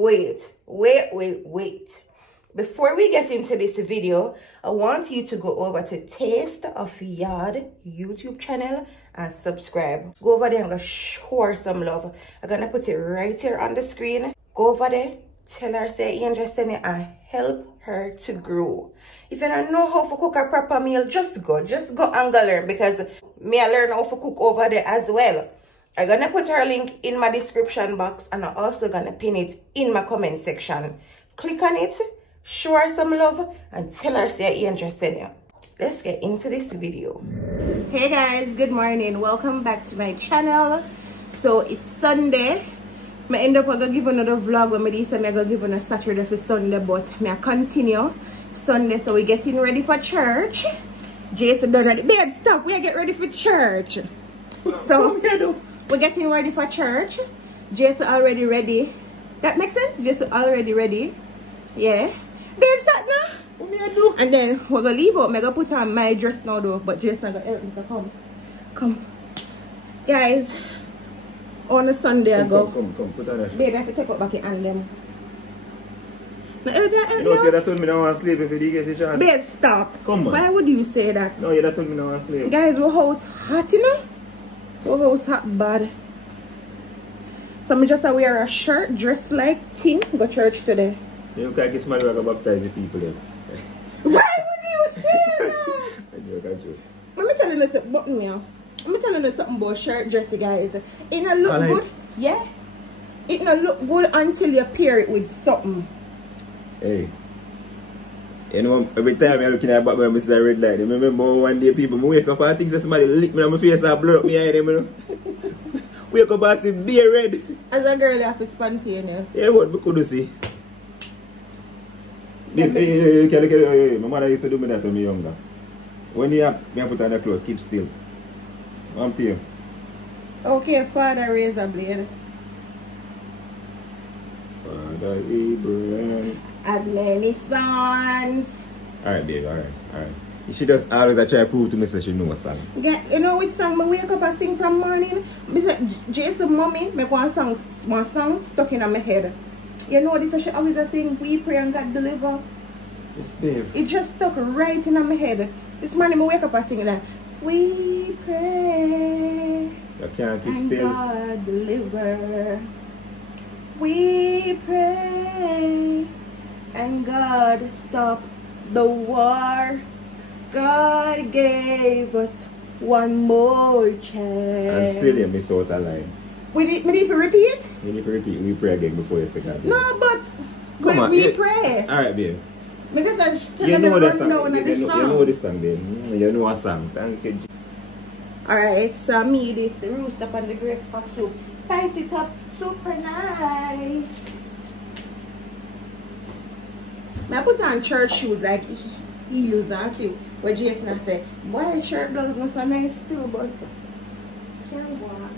wait. Before we get into this video, I want you to go over to Taste of Yard YouTube channel and subscribe. Go over there and go show her some love. I'm gonna put it right here on the screen. Go over there, tell her say you're interested in it and help her to grow. If you don't know how to cook a proper meal, just go and go learn, because me I learn how to cook over there as well. I'm gonna put her link in my description box, and I'm also gonna pin it in my comment section. Click on it, show her some love, and tell her say you're interested in it. Let's get into this video. Hey guys, good morning. Welcome back to my channel. So it's Sunday. I end up gonna give another vlog when I say I'm gonna give on a Saturday for Sunday, but I continue Sunday. So we're getting ready for church. Jason done it. Babe, stop. We get ready for church. So we're getting ready for church. Jason already ready. That makes sense? Jason already ready. Yeah. Babe, stop now. What me I do? And then we're gonna leave out. I'm gonna put on my dress now though, but Jason gonna help me. So come. Guys. On a Sunday ago. Come, put on that. Baby, I have to take up back your hand them. You know, say that told me now I want to sleep if you didn't get the chance. Babe, stop. Come on. Why would you say that? No, you that told me now I want to sleep. Guys, our house hot, you know? Our house hot bad. So I just wear a shirt, dress like thing, go church today. You can't get somebody who can baptize the people then. Why would you say that? I joke. Let me tell you something about me now. I'm telling you something about shirt dress, you guys. It don't look good, yeah? It don't look good until you pair it with something. Hey. You know, every time I'm looking at back when I see a red light, I remember one day people wake up and think that somebody lick me on my face and blow up my eye, you know? Wake up and see beer red. As a girl, you have to spontaneous. Yeah, what we could see. Hey, my mother used to do me that when I was younger. When you have me put on the clothes, keep still. I'm to you. Okay, Father razor blade. Father Abraham had many sons. Alright, babe, alright. She just always try to prove to me that she knows a song. Yeah, you know which song I wake up and sing from morning? I said, Jason, mommy, make one song stuck in my head. You know this, she always sing, we pray and God deliver. Yes, babe. It just stuck right in my head. This morning I wake up and sing that. We pray and God deliver. We pray and God stop the war. God gave us one more chance. And still you miss out a line. We need to repeat? You need to repeat. We pray again before you say God. No, but when we pray. Alright, babe. Because you know the song. You know the song, babe. You know a song. Thank you. Alright, so me this the roast up on the grapes pot soup. Spice it up, super nice. I put on church shoes like heels and see what Jason I said, why shirt blouse not so nice too, but can't go on.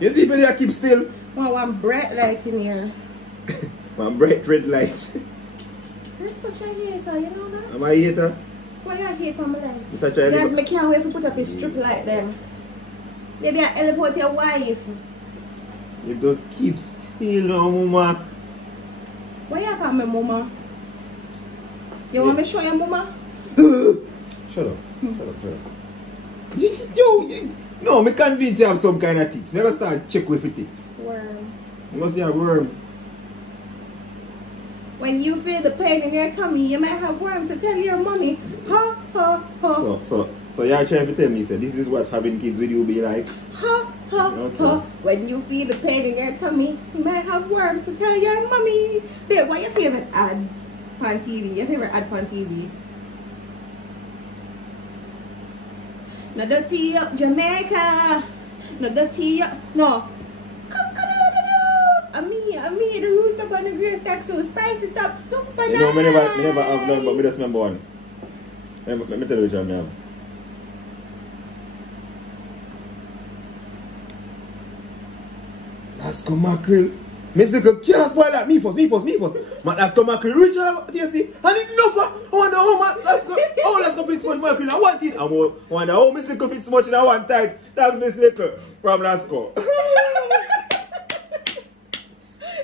You see if you keep still? One bright light in here. One bright red light. You're such a hater, you know that? Am I a hater? Why you hate on my life? Guys, I can't wait to put up a strip like them. Maybe I elevate your wife. You just keep still, mama. Why you call me mama? You want me to show you mama? Shut up. Yo, no, me convinced you have some kind of ticks. Never start check with the ticks. Worm. You must have worm. When you feel the pain in your tummy, you might have worms, to tell your mommy. Ha, ha, ha. So you're trying to tell me, so this is what having kids with you be like? Ha, ha, okay. Ha. When you feel the pain in your tummy, you might have worms, to tell your mommy. Babe, what your favorite ads on TV? Your favorite ad on TV? No dirty up Jamaica. No dirty up. No. Come on. I mean, the roast up on the grill stack so spice it up super nice. You know, I never have none, but I just remember one. Let me tell you which one I have. That's come mackerel. Miss Little can't spoil that. Me first. Man, that's come mackerel. Rich out, you see? And it's enough. I wonder how much. Let's go fit so much mackerel. I want it. I wonder how Miss Little fit so much in one tight. That's Miss Little from Lasco.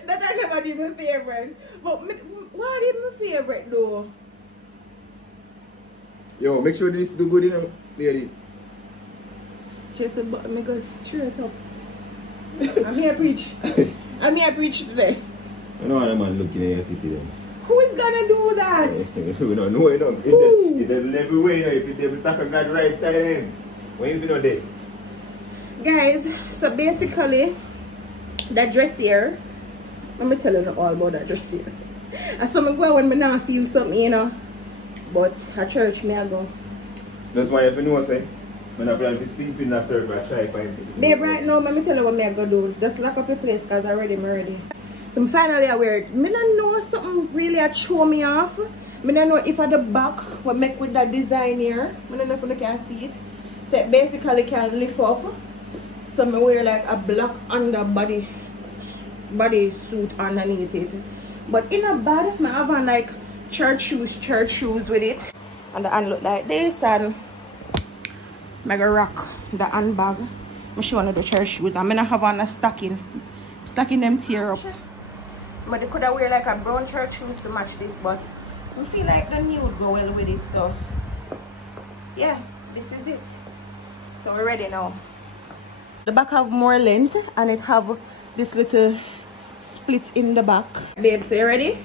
That what is my favorite. But what is my favorite though? Yo, make sure this do good in a lady. Just about me go straight up. I'm here preach. I'm here preach today. I know I'm man looking at it then. Who is gonna do that? We don't know enough. Who? If they everywhere, you know, if they attack a God right side of him. When you know there? Guys, so basically that dress here, let me tell you all about that dress here. And so I go when I not feel something, you know. But at church me I go. That's why if you know say when I plan this things been that circle, I try to find it. Babe, right now, let me tell you what I go do. Just lock up your place because I'm ready. So finally I wear it. I don't know something really throw me off. I don't know if at the back what make with that design here. I don't know if you can see it. So it basically can lift up. So I wear like a black underbody suit underneath it. But in a bad, I have on like church shoes with it. And the hand look like this, and I go rock the handbag. I show one of the church shoes. I'm gonna have on a stocking them tear up. But they could have wear like a brown church shoes to match this, but I feel like the nude go well with it. So yeah, this is it. So we're ready now. The back have more length and it have this little split in the back. Babe, so you ready?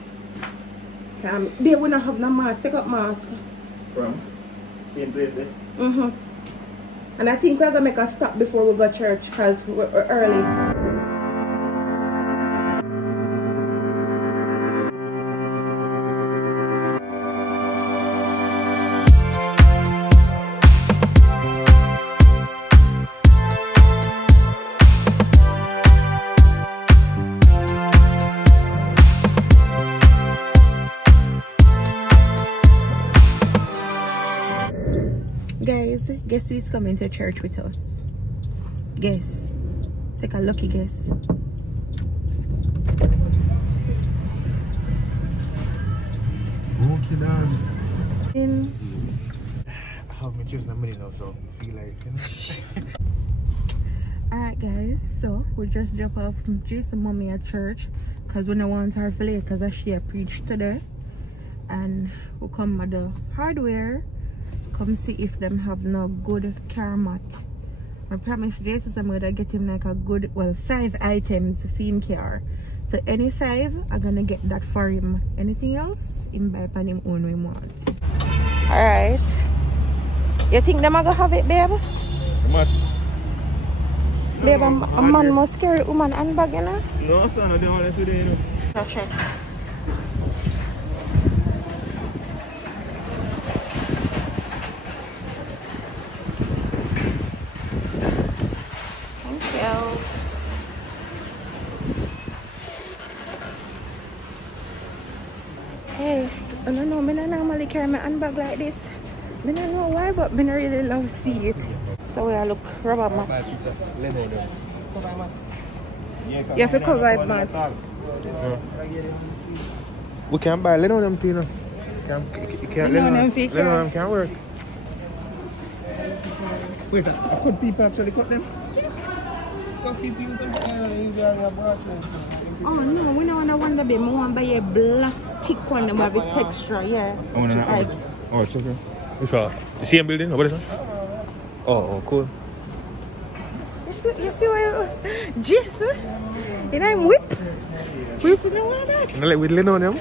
Babe, we don't have no mask. Take up mask. From same place there? And I think we're gonna make a stop before we go to church because we're early. Guys, guess who's coming to church with us? Guess. Take a lucky guess. Okay, dad. I have my choose money now, so I feel like, you know. Alright guys, so we just drop off Jason mommy at church because we don't want her to late because she preached today. And we'll come at the hardware. Come see if them have no good car mat. I promise Jesus I'm gonna get him like a good, well, 5 items for him car. So any 5 I'm gonna get that for him. Anything else him buy on him own we want. Alright. You think them are gonna have it, babe? What? Babe, a man must carry a woman handbag, you know? No, son, I don't want it today, you know. I'll check. Hey, I don't know, I don't normally carry my handbag like this. I don't know why, but I really love to see it. So we look rubber mat. You have to cover it, man. We can buy linoleum too, you know. Linoleum can work. Wait, could people actually cut them? Oh no, we don't want to wonder, babe. We want to buy a black thick one that have a texture, yeah. Oh, it's okay. Which one? The same building? What is it? Oh, cool. You see what Jason? And I'm whip. We used to know all that. Like with linoleum?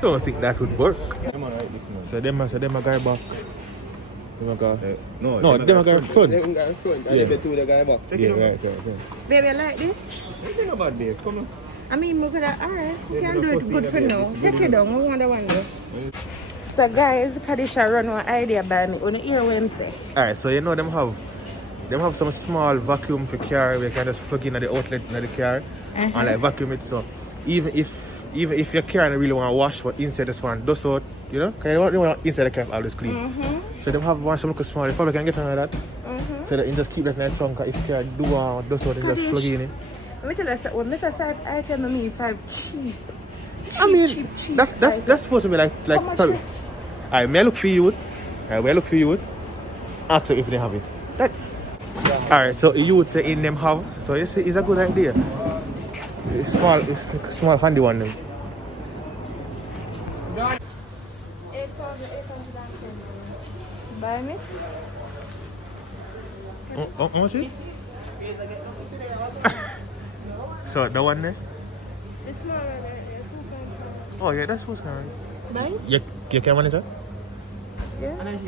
Don't think that would work. So them a guy back. No, them a guy front. Them guy front. And they two the guy back. Yeah, right. Baby, you like this? Nothing about this. Come on. I mean, we could have, alright, we can do it good for now. Take it down, we want the one though. So guys, Kadisha run one idea by me. Want to hear what I'm saying? Alright, so you know them have some small vacuum for car where you can just plug in at the outlet in the car and like vacuum it. So even if your car don't really want to wash, but inside this one does out, you know, because you don't want inside the car always clean. So them have one some little small, you probably can get on like that. So that you just keep that nice trunk. If your car do want does out, you just plug in it. Let me tell you that when I say 5 items, I mean 5 cheap. Cheap. That's supposed to be like probably. Alright, may I look for you? Ask them if they have it. Alright, so you would say in them have. So you see, it's a good idea. It's small handy one then. 8,810. Buy me? How much is it? So the one there? It's smaller than 2.5. Oh yeah, that's what's going. Buy? You can manage that? Yeah. Alright.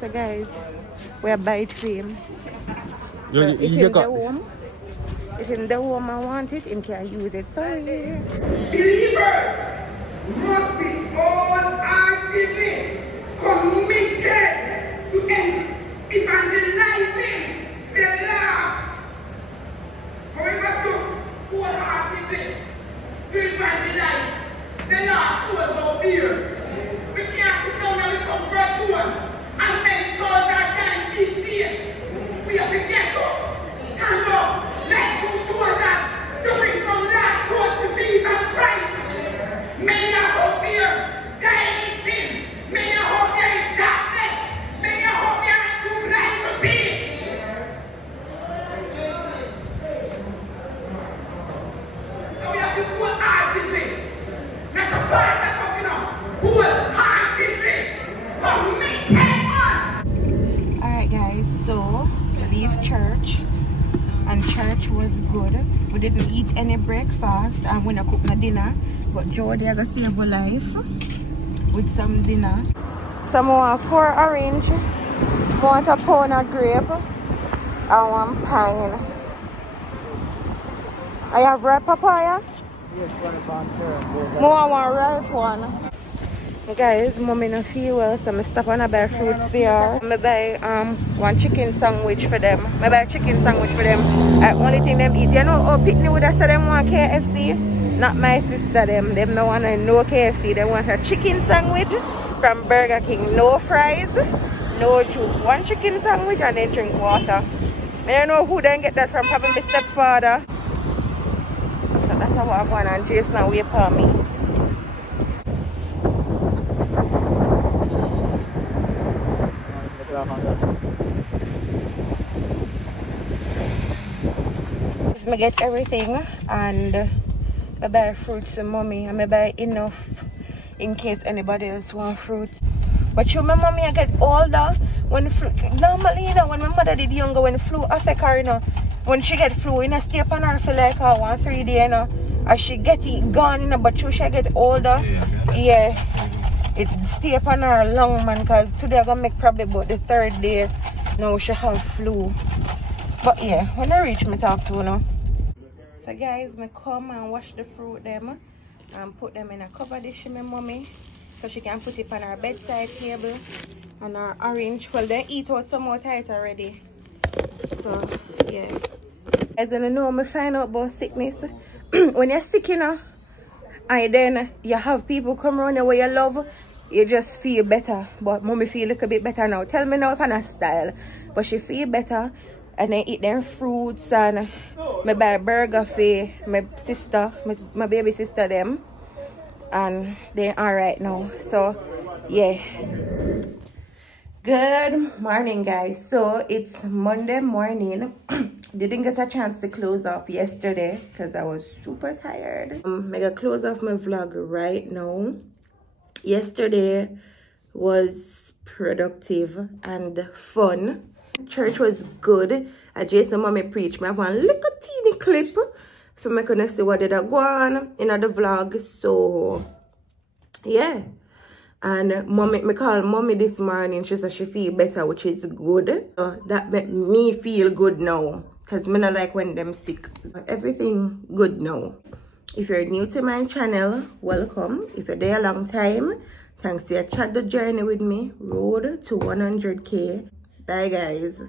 So guys, we are by train. You If in got the home, if in the home I want it, him can use it. Sorry. Believers must be wholeheartedly committed to evangelizing the lost. But we must go wholeheartedly to evangelize the lost souls out there. We can't sit down in the comfort zone and many souls are dying each day. We have to get up, stand up like two soldiers to bring some last souls to Jesus Christ. Many are out there dying in sin. Many are out there in darkness. Many are out there too blind to see. So we have to wholeheartedly, not a part of us, wholeheartedly committed on. Alright guys, so we leave church and church was good. We didn't eat any breakfast and we not cook no dinner. But Jody I gonna save our life with some dinner. Some more 4 orange, want a pound of grape, and 1 pine. I have red papaya? Yes, £1 More one ripe one. Guys, mommy no feel well, so I stop and I buy fruits for her. I buy one chicken sandwich for them. I buy chicken sandwich for them. Only thing them eat. You know how Pitney would have said them want KFC? Not my sister them. Them no want no KFC. They want a chicken sandwich from Burger King. No fries, no juice. One chicken sandwich and then drink water. I don't know who then get that from, probably my stepfather. So that's how I'm going on. Jason wait for me. I get everything and I buy fruits for mommy and I buy enough in case anybody else want fruit. But you remember mommy I get older when the flu, normally you know when my mother did younger when the flu affect her, you know, when she get flu, you know, stay upon her for like 1 3 days, you know, as she get it gone, you know, but she get older, yeah, it stay upon her long man, because today I'm gonna make probably about the 3rd day now she have flu. But yeah, when I reach me talk to you know. So guys, I come and wash the fruit them and put them in a cover dish for my mommy so she can put it on her bedside table. And her orange, well they eat out some more tight already. So yeah. As you know, I find out about sickness. When you're sick, you know, and then you have people come around you where you love, you just feel better. But mommy feel a little bit better now. Tell me now if I'm not style. But she feel better. And then eat them fruits and I buy a burger for my sister, my baby sister them. And they're alright now. So yeah. Good morning guys. So it's Monday morning. Didn't get a chance to close off yesterday because I was super tired. I'm gonna close off my vlog right now. Yesterday was productive and fun. Church was good. I just mommy preached. I have one little teeny clip for me to see what did I go on in the vlog. So yeah. And mommy, me call mommy this morning. She said she feel better, which is good. So that made me feel good now. Because me not like when them sick. But everything good now. If you're new to my channel, welcome. If you're there a long time, thanks for your chat the journey with me. Road to 100K. Bye guys.